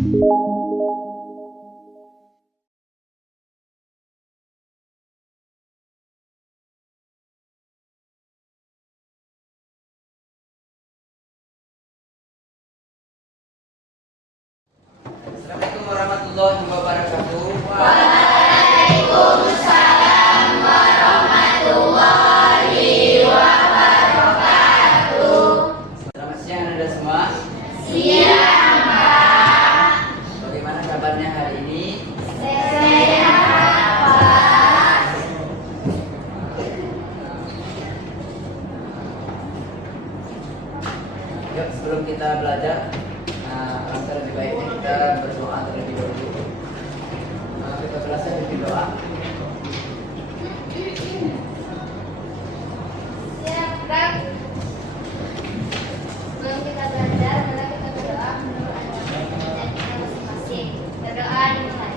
Assalamualaikum warahmatullahi wabarakatuh. Waalaikumsalam warahmatullahi wabarakatuh. Selamat siang Anda semua. Siang, Pak. Bagaimana kabarnya hari ini? Sehat, Pak. Yuk, sebelum kita belajar, alangkah lebih baiknya kita berdoa terlebih dahulu. Kita belajar lebih doa. Siap, Kak. Sebelum kita belajar, mari kita berdoa menurut agama dan kita masing-masing. Berdoa dimulai.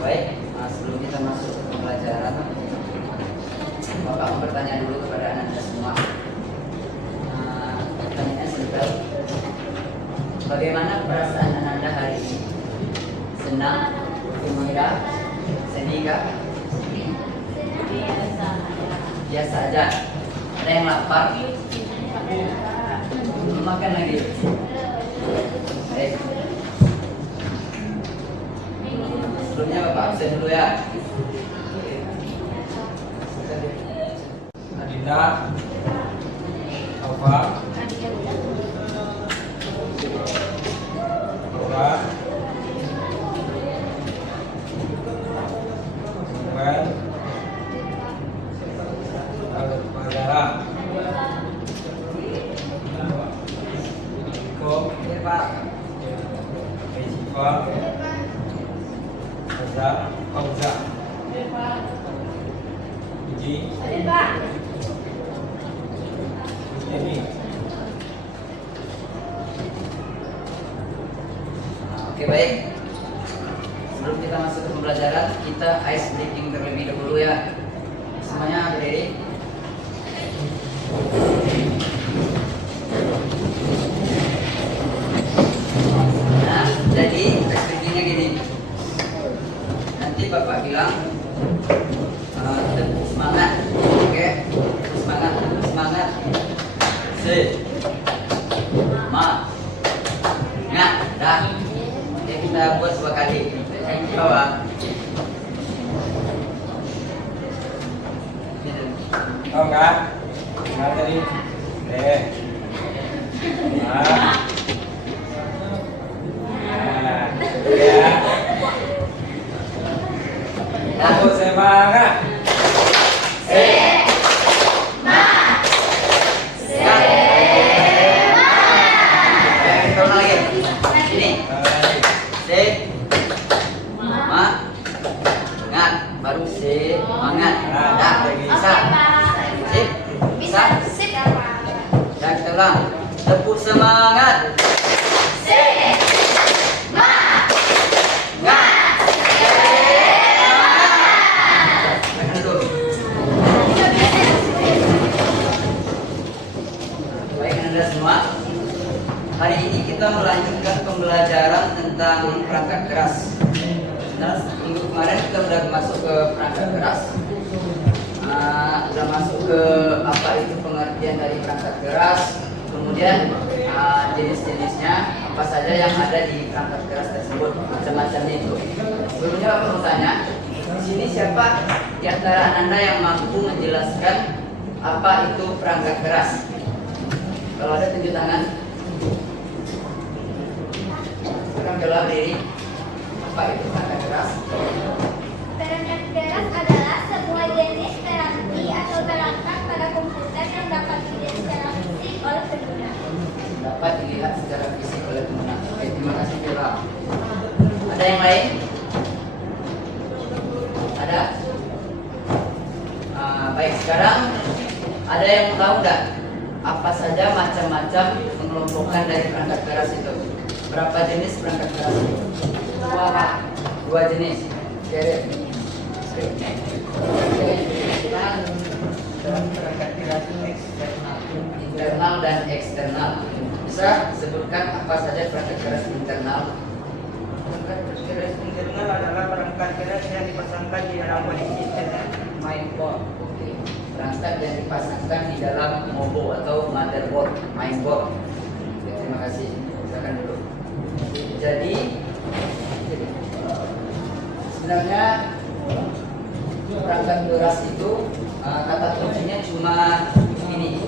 Baik, sebelum kita masuk ke pembelajaran, Bapak mau bertanya dulu kepada Anda semua. Pertanyaannya simpel. Bagaimana perasaan Anda hari ini? Senang, gembira, sedih kah? Biasa aja. Ada yang lapar? Belum makan lagi. Baik. Sebelumnya Bapak absen dulu ya. Adinda, Alfa, Laura, Noel, Magara, Niko, Siva, Fauza, Puji, Jenny. Oke, baik. Sebelum kita masuk ke pembelajaran, kita ice breaking terlebih dahulu ya. Semuanya berdiri. Nah, jadi ice breakingnya gini. Nanti Bapak bilang tepuk semangat. Oke, semangat, semangat. Semangat. Dah. Oke, kita buat 2 kali. Yang di bawah. Tahu kan? Nah tadi, nah, ya, tepuk semangat. Kita ulang lagi. Sini. Semangat. Baru semangat. Dah, bisa. Sip. Bisa. Sip. Dah, kita ulang. Tepuk semangat. Baik Anda semua, hari ini kita melanjutkan pembelajaran tentang perangkat keras. Nah, minggu kemarin kita sudah masuk ke perangkat keras, sudah masuk ke apa itu pengertian dari perangkat keras, kemudian jenis-jenisnya apa saja yang ada di perangkat keras tersebut, macam-macamnya seperti itu. Sebelumnya Bapak mau tanya, di sini siapa di antara Anda yang mampu menjelaskan apa itu perangkat keras? Kalau ada tunjuk tangan. Sekarang jawab diri. Apa itu perangkat keras? Perangkat keras adalah sebuah jenis terapi atau perangkat pada komputer yang dapat dilihat secara fisik oleh pengguna. Dapat dilihat secara fisik oleh pengguna. Oke, terima kasih jawab. Ada yang lain? Ada? Baik, sekarang ada yang tahu nggak apa saja macam-macam pengelompokan dari perangkat keras itu? Berapa jenis perangkat keras itu? Dua jenis. Oke. Dalam perangkat keras itu internal dan eksternal. Bisa sebutkan apa saja perangkat keras internal? Perangkat keras internal adalah perangkat keras yang dipasangkan di dalam koneksi internet. Mainboard. Oke. Perangkat yang dipasangkan di dalam mobo atau motherboard, mainboard. Oke, terima kasih. Silakan dulu. Jadi sebenarnya perangkat keras itu kata kuncinya cuma ini,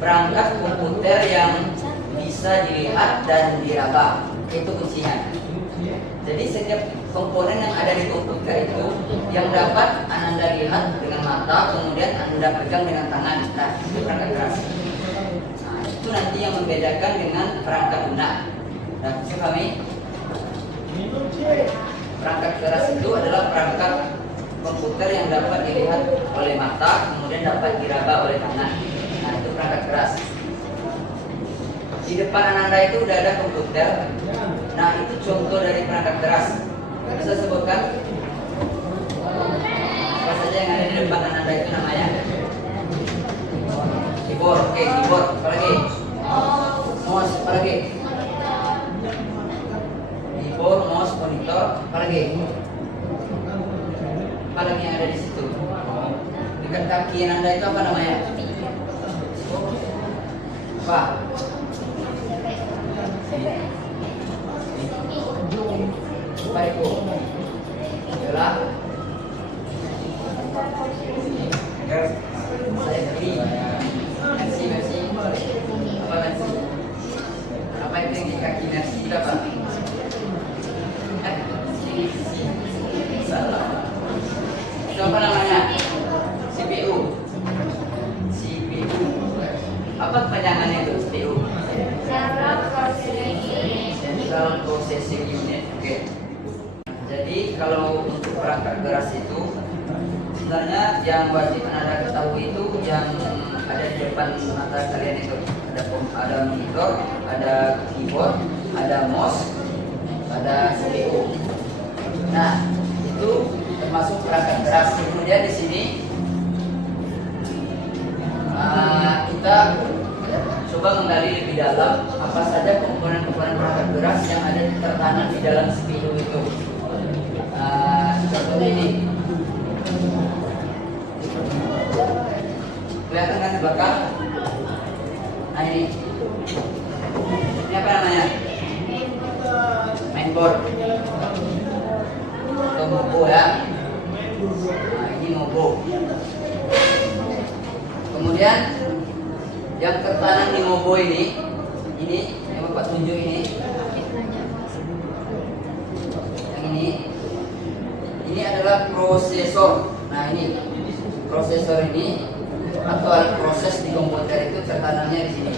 perangkat komputer yang bisa dilihat dan diraba, itu kuncinya. Jadi setiap komponen yang ada di komputer itu yang dapat Anda lihat dengan mata, kemudian Anda pegang dengan tangan. Nah, itu perangkat keras. Nah, itu nanti yang membedakan dengan perangkat lunak. Nah, bisa kami perangkat keras itu adalah perangkat komputer yang dapat dilihat oleh mata, kemudian dapat diraba oleh tangan. Nah, itu perangkat keras. Di depan Anda itu udah ada komputer. Nah, itu contoh dari perangkat keras. Bisa sebutkan apa saja yang ada di depan Anda itu namanya? Keyboard. Oke, keyboard. Apa lagi? Mouse. Apa lagi? Keyboard, mouse, monitor. Apa lagi? Apa lagi yang ada di situ? Dekat kaki Anda itu apa namanya? Apa? Apa itu? Adalah saya beri. Merci. Apa merci? Apa itu yang di kaki merci itu apa? Salah. Itu apa namanya? CPU. Apa kepanjangannya itu CPU? Central Processing Unit. Oke. Jadi kalau untuk perangkat keras itu sebenarnya yang wajib Anda ketahui itu yang ada di depan mata kalian itu ada monitor, ada keyboard, ada mouse, ada CPU. Nah, itu termasuk perangkat keras. Kemudian di sini kita coba menggali lebih dalam apa saja komponen-komponen perangkat keras yang ada tertanam di dalam CPU itu. Contohnya ini, kelihatan kan di belakang? Nah ini apa namanya? Mainboard atau mobo ya. Nah ini mobo. Kemudian yang tertanam di mobo ini yang Bapak tunjuk ini, yang ini adalah prosesor. Nah ini prosesor ini atau alat proses di komputer itu tertanamnya di sini.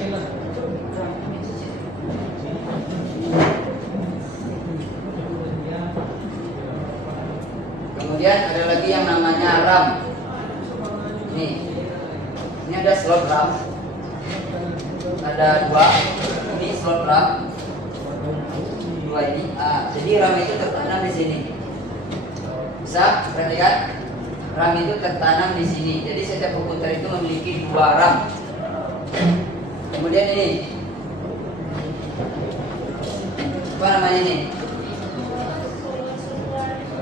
Kemudian ada lagi yang namanya RAM. Ini ada slot RAM. Ada dua. Ini slot RAM. Dua ini. Jadi RAM itu tertanam di sini. Bisa perhatikan? RAM itu tertanam di sini. Jadi setiap komputer itu memiliki dua RAM. Kemudian ini, apa namanya ini?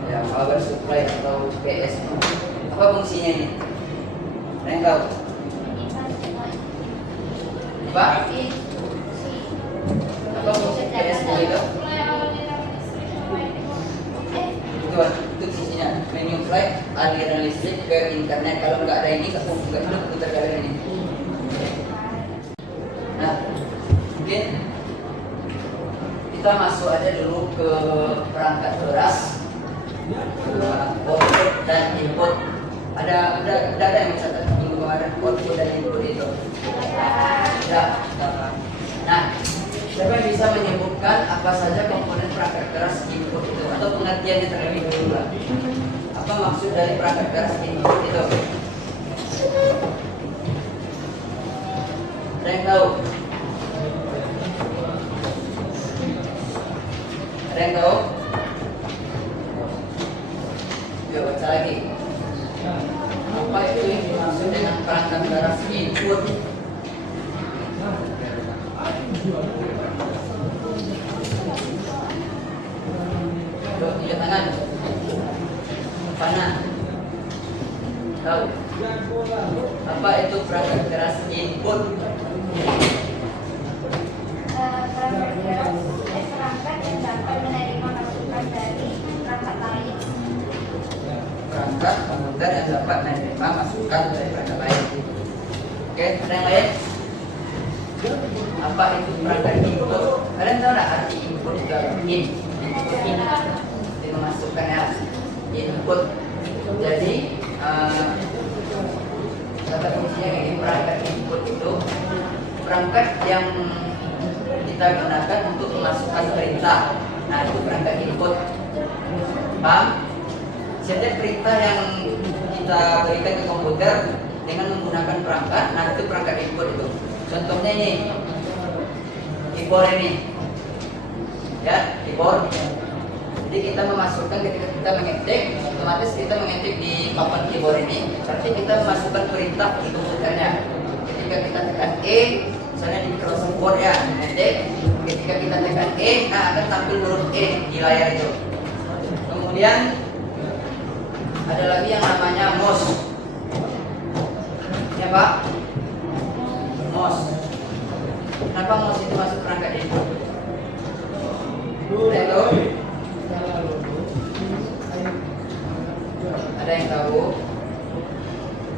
Ya, power supply atau PSU. Apa fungsinya ini? Ada yang tahu? Apa? Apa fungsi PSU itu? aliran listrik ke internet. Kalau nggak ada ini, nggak hidup komputer kalian ini. Nah, mungkin kita masuk aja dulu ke perangkat keras, output dan input. Ada yang mencatat minggu kemarin output dan input itu? Ada. Nah, siapa yang bisa menyebutkan apa saja komponen perangkat keras input itu atau pengertiannya terlebih dulu lah? Apa maksud dari perangkat keras input itu? Ada yang tahu? Ada yang tahu? Yuk baca lagi. Apa itu yang dimaksud dengan perangkat keras input? Yuk, tunjuk tangan. Mana? Tahu? Apa itu perangkat keras input? Perangkat keras perangkat yang dapat menerima masukan dari perangkat lain. Perangkat komputer yang dapat menerima masukan dari perangkat lain. Oke, ada yang lain? Apa itu perangkat input? Kalian tahu nggak arti input itu apa? Ini memasukkan ya. Input. Jadi kata kuncinya kayak gini, perangkat input itu perangkat yang kita gunakan untuk memasukkan perintah. Nah, itu perangkat input. Paham? Setiap perintah yang kita berikan ke komputer dengan menggunakan perangkat, nah itu perangkat input itu. Contohnya ini, keyboard ini, ya, keyboard. Jadi kita memasukkan ketika kita mengetik, otomatis kita mengetik di papan keyboard ini, berarti kita memasukkan perintah di komputernya. Ketika kita tekan E, misalnya di keyboard ya, mengetik. Ketika kita tekan E, nah akan tampil huruf E di layar itu. Kemudian ada lagi yang namanya mouse. Ya Pak? Mouse. Kenapa mouse itu masuk perangkat input? Ada ada yang tahu?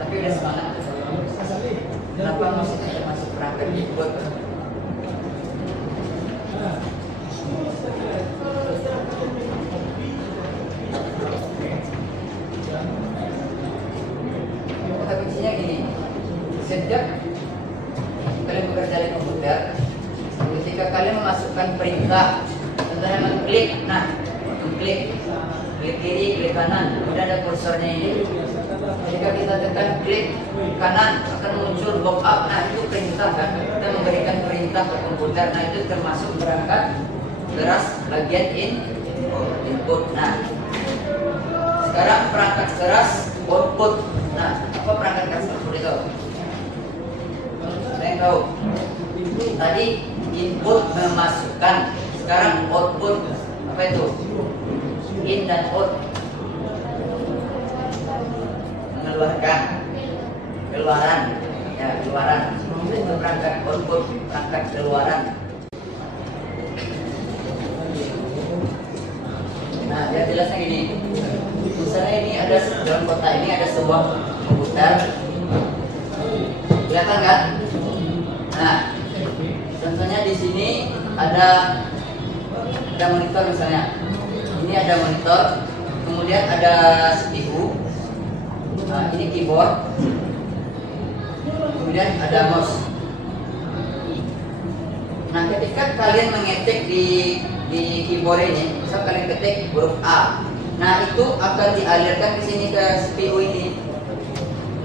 Tapi udah semangat. Kenapa mouse itu masuk perangkat input? Kata kuncinya gini, sejak kalian bekerja di komputer, ketika kalian memasukkan perintah, contohnya mengklik, nah, mengklik, klik kiri, klik kanan, kemudian ada kursornya ini. Jika kita tekan klik kanan, akan muncul pop up. Nah, itu perintah kan? Kita memberikan perintah ke komputer. Nah, itu termasuk perangkat keras bagian input. Nah, sekarang perangkat keras output. Nah, apa perangkat keras output itu? Ada yang tahu? Tadi input memasukkan, sekarang output apa itu? In dan out, mengeluarkan, keluaran, ya keluaran. Itu perangkat output, perangkat keluaran. Nah, biar jelasnya gini. Misalnya ini ada dalam kotak ini ada sebuah komputer, kelihatan kan? Nah, contohnya di sini ada monitor misalnya. Ini ada monitor, kemudian ada CPU, nah, ini keyboard, kemudian ada mouse. Nah, ketika kalian mengetik di keyboard ini, misal kalian ketik huruf A, nah itu akan dialirkan ke sini ke CPU ini.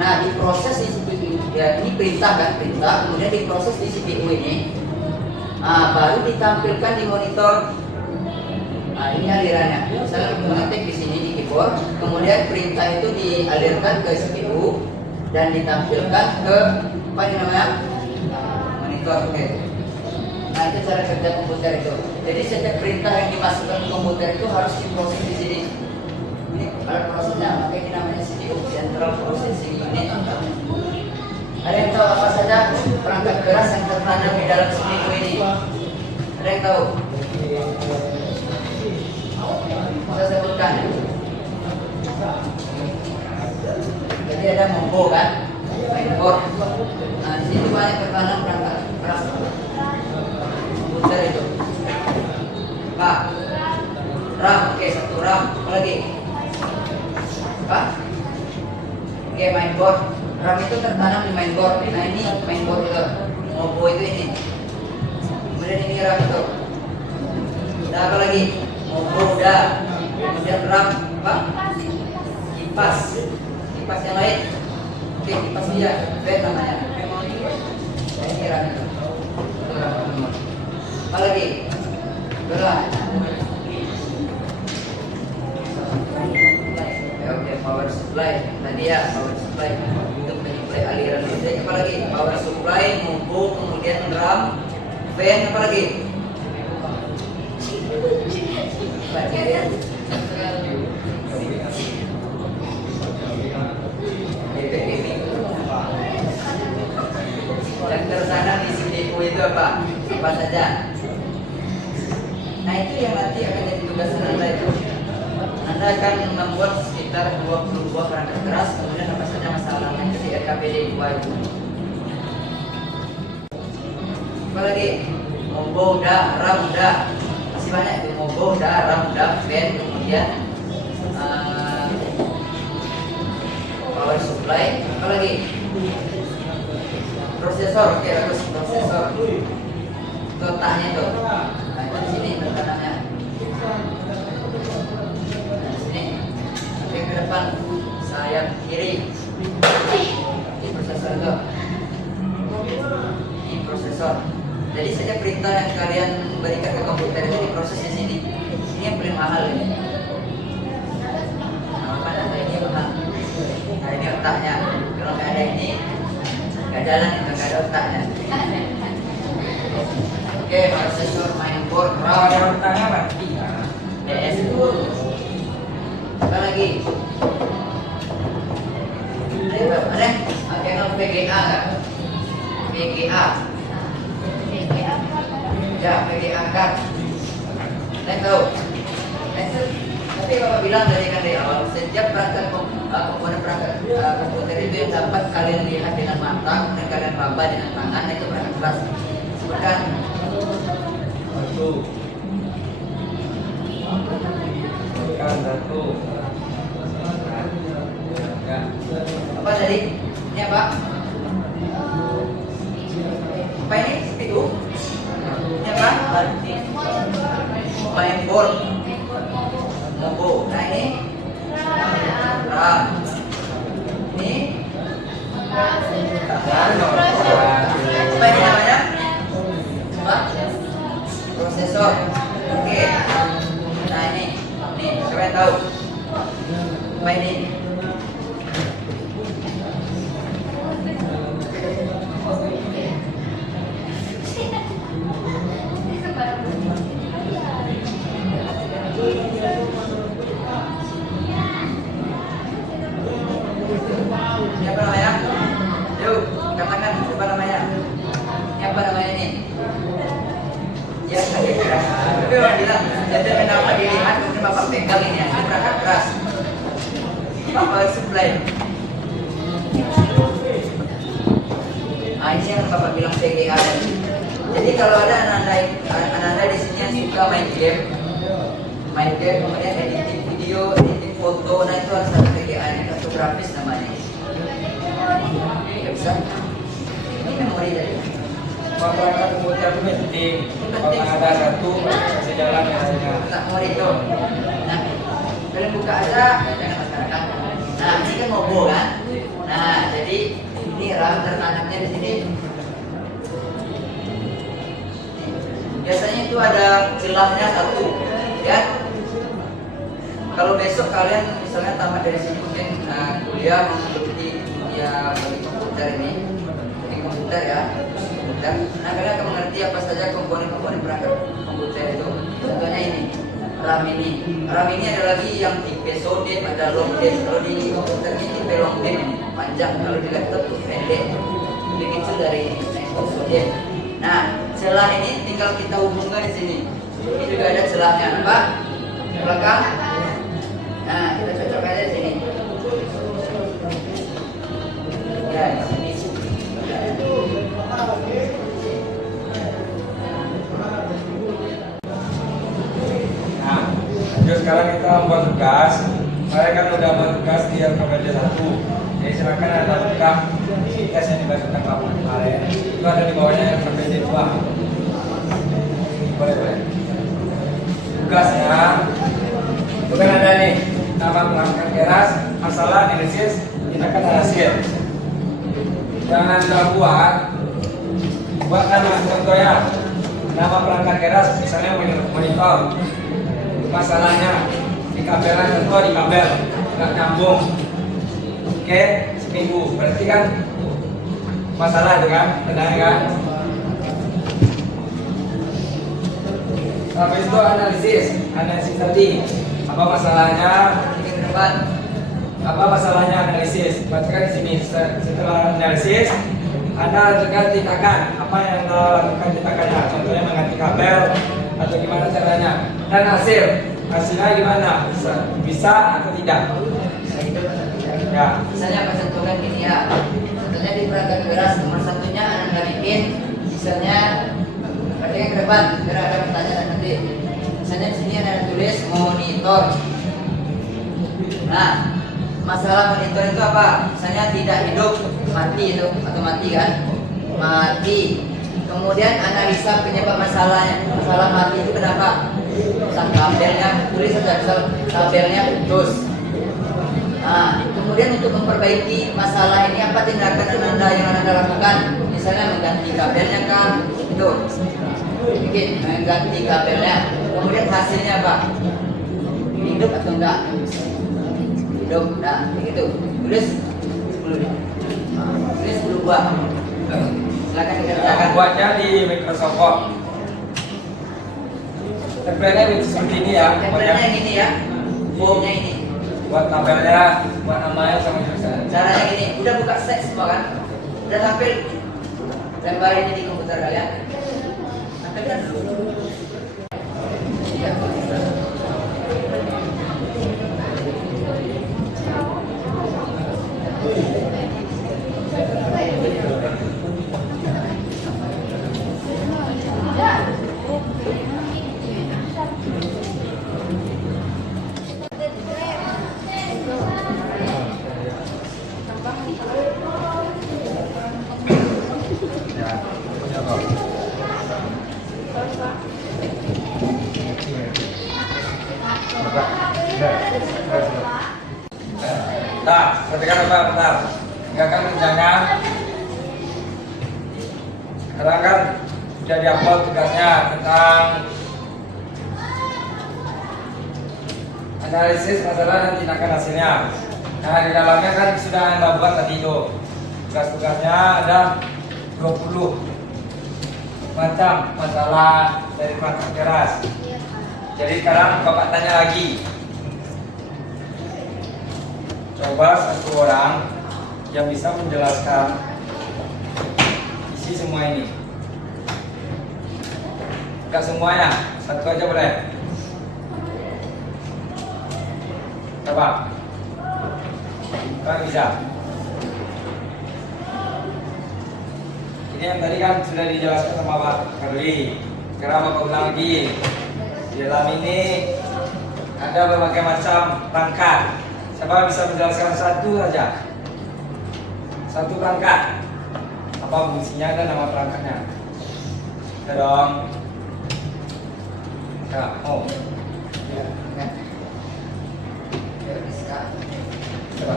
Nah, diproses di CPU, ya ini perintah kan, perintah, kemudian diproses di CPU ini. Nah, baru ditampilkan di monitor. Nah, ini alirannya. Misalnya mengetik di sini di keyboard, kemudian perintah itu dialirkan ke CPU dan ditampilkan ke apa ini namanya? Monitor. Oke. Nah, itu cara kerja komputer itu. Jadi setiap perintah yang dimasukkan ke komputer itu harus diproses di sini. Ini alat prosesnya, makanya ini namanya CPU, Central Processing Unit. Ada yang tahu apa saja perangkat keras yang tertanam di dalam CPU ini? Ada yang tahu? Saya sebutkan. Mobo kan, mainboard. Nah di situ banyak tekanan perangkat keras. Komputer itu. Pak, RAM, oke satu RAM, apa lagi? Pak, oke mainboard. RAM itu tertanam di mainboard. Nah ini mainboard itu, Mobo itu ini. Kemudian ini RAM itu. Udah apa lagi? Mobo udah. Kemudian RAM, Pak. Kipas, kipas yang lain. Oke, kipas dia, bed namanya. Nah, ini RAM itu. Apa lagi? Berat. Oke, power supply. Tadi ya, power supply untuk menyuplai aliran listrik. Apa lagi? Power supply, Mobo, kemudian RAM, fan, apa lagi? Yang tertanam di CDU itu apa? Apa saja? Nah itu yang nanti akan jadi tugas Anda itu. Anda akan membuat sekitar 20 buah perangkat keras. Kemudian apa saja masalahnya di RKPD 2 itu. Apa lagi? Mobo udah, RAM udah. Masih banyak itu. Mobo udah, RAM udah, fan, kemudian power supply. Apa lagi? Prosesor, oke bagus, prosesor. Kotaknya itu. Nah itu di sini tekanannya. Nah, di sini. Oke ke depan, sayap kiri. Ini prosesor itu. Ini prosesor. Jadi saja perintah yang kalian berikan ke komputer itu diproses di sini. Ini yang paling mahal ini. Nah, apa data ini mahal. Nah ini otaknya. Kalau nggak ada ini, nggak jalan itu, nggak ada otaknya. Oke, prosesor, mainboard, Kalau ada RAM, otaknya mati. DS itu. Apa lagi? Ada? Channel VGA nggak? VGA. Ya, VGA card. Saya tahu. Tapi Bapak bilang dari awal, setiap perangkat komponen perangkat komputer itu yang dapat kalian lihat dengan mata dan kalian raba dengan tangan itu perangkat keras. Sebutkan. Satu. Satu. Ya. Apa tadi? Ini apa? Apa ini? CPU? Ini apa? Mainboard. Mobo. Nah ini RAM. Ini apa ini namanya? Apa? Prosesor. Oke. Nah ini siapa yang tahu? Apa ini? Siapa namanya? Yuk, katakan siapa namanya? Siapa namanya ini? Ya, saya kira. Tapi orang bilang, jadi kenapa dilihat, mungkin Bapak pegang ini, ini perangkat keras. Bapak supply. Nah, ini yang Bapak bilang VGA tadi. Jadi kalau ada anak-anak di sini yang suka main game, kemudian editing video, editing foto, nah itu harus ada VGA, ini kartu grafis namanya. Nggak bisa. Ini memori dari. Perangkat komputer itu penting. Kalau ada satu, bisa jalan ya. Tak memori itu. Nah, kalian buka aja, jangan masyarakat. Nah, ini kan Mobo kan. Nah, jadi ini RAM tertanamnya di sini. Biasanya itu ada celahnya satu, ya. Kalau besok kalian misalnya tamat dari sini mungkin kuliah mengikuti dunia bagi komputer ini, di komputer ya, komputer. Nah kalian akan mengerti apa saja komponen-komponen perangkat komputer itu. Contohnya ini, RAM ini. RAM ini ada lagi yang tipe SODIMM, ada long disk. Kalau di komputer ini tipe long disk ini panjang, kalau di laptop itu pendek, lebih kecil dari SODIMM. Nah, celah ini tinggal kita hubungkan di sini. Ini juga ada celahnya, Pak. Belakang. Nah, kita cocok aja di sini. Terus sekarang kita membuat tugas. Saya kan udah buat tugas di LKPD 1. Jadi silakan ada buka tes yang dibahas tentang Bapak kemarin. Itu ada di bawahnya LKPD 2. Boleh. Tugasnya itu kan ada nih nama pelanggan keras, masalah, analisis, tindakan hasil. Jangan Anda buatkan contohnya nama perangkat keras, misalnya monitor. Masalahnya di kabelan, contoh di kabel nggak nyambung. Oke, seminggu berarti kan masalah itu kan, benar kan? Habis itu analisis tadi apa masalahnya? Apa masalahnya analisis? Bacakan di sini. Setelah analisis, Anda lakukan tindakan. Apa yang Anda lakukan tindakannya? Contohnya mengganti kabel atau gimana caranya? Dan hasilnya gimana? Bisa atau tidak? Ya. Misalnya apa contohkan gini ya. Contohnya di perangkat keras nomor satunya Anda bikin, misalnya perhatikan ke depan, biar ada pertanyaan nanti. Misalnya di sini ada tulis monitor. Nah, masalah monitor itu apa? Misalnya tidak hidup, mati itu atau mati kan? Mati. Kemudian analisa penyebab masalahnya. Masalah mati itu kenapa? Kabelnya tulis saja, kabelnya putus. Nah, kemudian untuk memperbaiki masalah ini apa tindakan yang Anda lakukan? Misalnya mengganti kabelnya kah? Itu. Bikin mengganti kabelnya. Kemudian hasilnya apa? Hidup atau enggak? Hidup. Nah, begitu. Tulis 10. Tulis 10 buah. Silakan dikerjakan. Buatnya di Microsoft Word. Template-nya seperti ini ya. Template-nya yang ini ya. Formnya ini. Buat tabelnya, buat namanya sama jurusan. Caranya gini, udah buka set semua kan? Udah tampil. Lembar ini di komputer kalian. Tampilkan dulu. Iya. Nah, perhatikan apa? Bentar. Tinggalkan kerjanya. Sekarang kan sudah diupload tugasnya tentang analisis masalah dan tindakan hasilnya. Nah, di dalamnya kan sudah Anda buat tadi itu. Tugas-tugasnya ada 20 macam masalah dari perangkat keras. Jadi sekarang Bapak tanya lagi. Coba satu orang yang bisa menjelaskan isi semua ini. Enggak semuanya, satu aja boleh. Coba. Kan bisa. Ini yang tadi kan sudah dijelaskan sama Pak Karli. Sekarang Bapak ulang lagi. Di dalam ini ada berbagai macam perangkat. Siapa bisa menjelaskan satu saja? Satu perangkat. Apa fungsinya dan nama perangkatnya? Ya dong. Ya, oh. Ya, kan? Ya, bisa. Coba.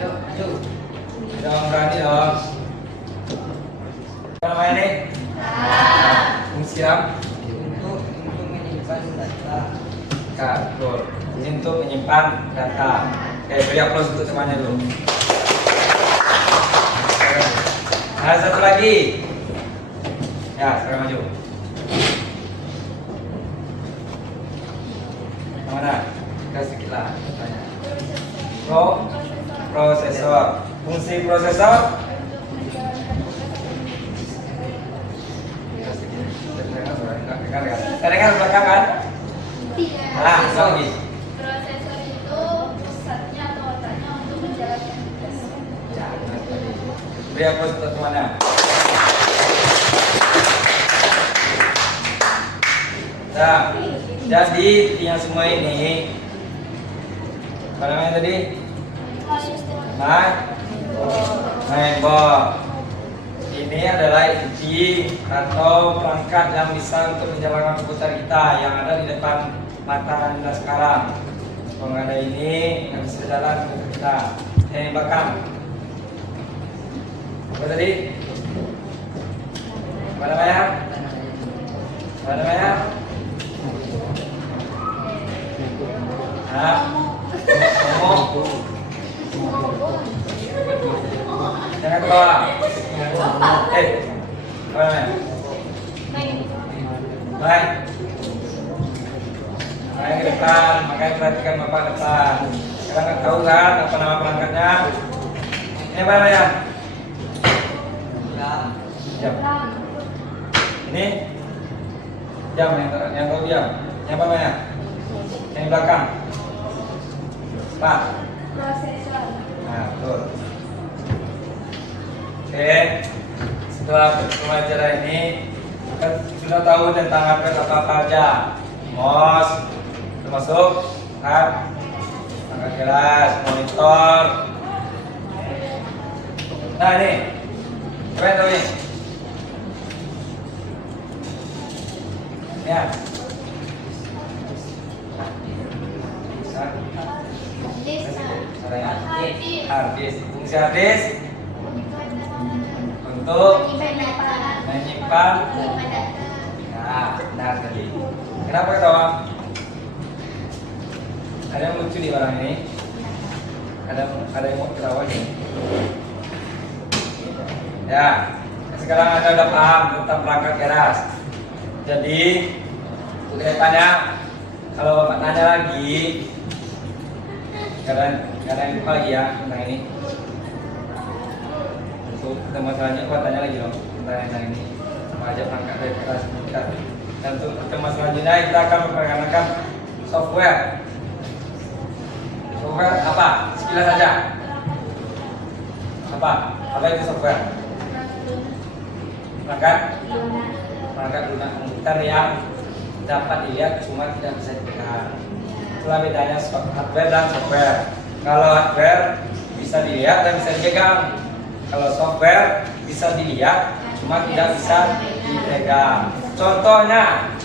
Yuk, maju. Dong, berani dong. Apa namanya nih? Fungsi apa? Untuk menyimpan data. Betul. Ini untuk menyimpan data. Oke, beri aplaus untuk semuanya dulu. Nah, satu lagi. Ya, sekarang maju. Mana? Kasih sedikit lah. Tanya. Prosesor. Fungsi prosesor. Dengar belakang kan? Tidak. Nah, lagi. Prosesor itu pusatnya atau otaknya untuk menjalankan tugas. Beri aplaus untuk semuanya. Nah, jadi yang semua ini apa namanya tadi? Main ball. Ini adalah inci atau perangkat yang bisa untuk menjalankan komputer kita yang ada di depan mata Anda sekarang. Kalau nggak ada ini, nggak bisa jalan komputer kita. Yang belakang. Apa tadi? Apa namanya? Apa namanya? Hah? Ngomong. Jangan ketawa. Apa namanya? Baik. Makanya ke depan, makanya perhatikan bapak depan. Sekarang kan tahu kan apa nama perangkatnya? Ini apa namanya? Jam. Ini jam yang tahu jam. Yang apa namanya? Yang di belakang. Pak. Prosesor. Nah, betul. Oke. Setelah pelajaran ini kita sudah tahu tentang hardware apa aja. Mouse, termasuk perangkat keras, monitor. Nah ini, apa yang tahu ini? Ya. Hard disk. Fungsi hard disk untuk menyimpan. Nah, benar tadi. Kenapa ketawa? Ada yang lucu di barang ini? Ada yang mau ketawa nih? Ya, sekarang Anda udah paham tentang perangkat keras. Jadi, untuk kedepannya, kalau Bapak tanya lagi, Gak ada yang lupa lagi ya tentang ini. Untuk teman selanjutnya, Bapak tanya lagi dong tentang ini. Apa aja perangkat keras kita. Dan untuk teman selanjutnya kita akan memperkenalkan software. Software apa? Sekilas saja. Apa itu software? Perangkat lunak komputer yang dapat dilihat cuma tidak bisa dipegang. Itulah bedanya hardware dan software. Kalau hardware bisa dilihat dan bisa dipegang. Kalau software bisa dilihat cuma tidak bisa dipegang. Contohnya,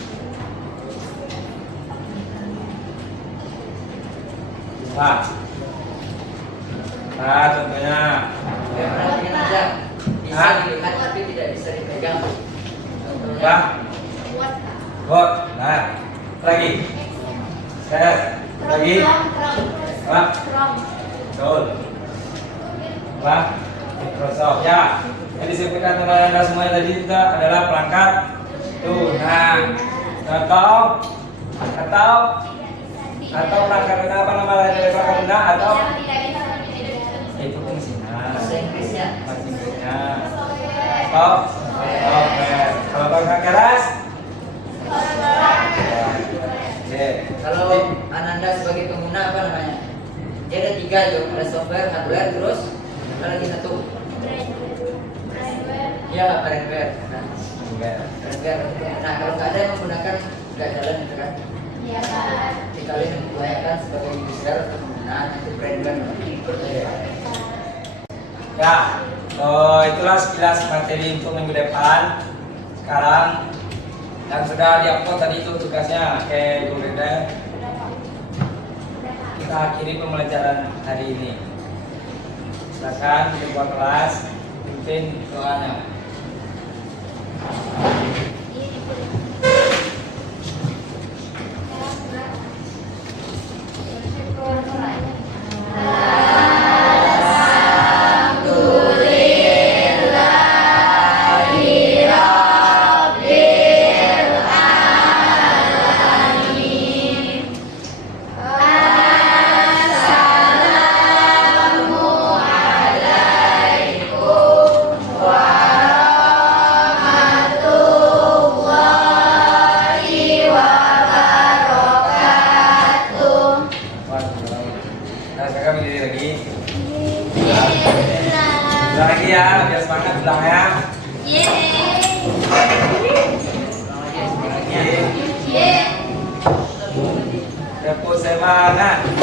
contohnya, Perhatikan aja. Bisa dilihat tapi tidak bisa dipegang. bot, nah, lagi, lagi, betul, Microsoft ya. Yang disebutkan teman Anda semuanya tadi itu adalah perangkat lunak atau perangkat lunak apa nama lain dari perangkat lunak atau itu fungsinya, Bahasa Inggrisnya. atau software. Kalau perangkat keras, Kalau Ananda sebagai pengguna apa namanya? Dia ada 3 tuh, ada software, hardware, terus ada lagi satu. Ya, firmware. Nah, firmware. Nah, kalau nggak ada yang menggunakan nggak jalan gitu kan? Iya, Pak. Jadi kalian upayakan sebagai user penggunaan itu firmware. ya, itulah sekilas materi untuk minggu depan. Sekarang yang sudah diupload tadi itu tugasnya ke Google Drive. Kita akhiri pembelajaran hari ini. Silakan ketua kelas pimpin doanya. Nah, sekarang berdiri lagi. Bilang lagi ya, biar semangat bilang ya. Yeay. Bilang lagi. Yeay. penerbangan.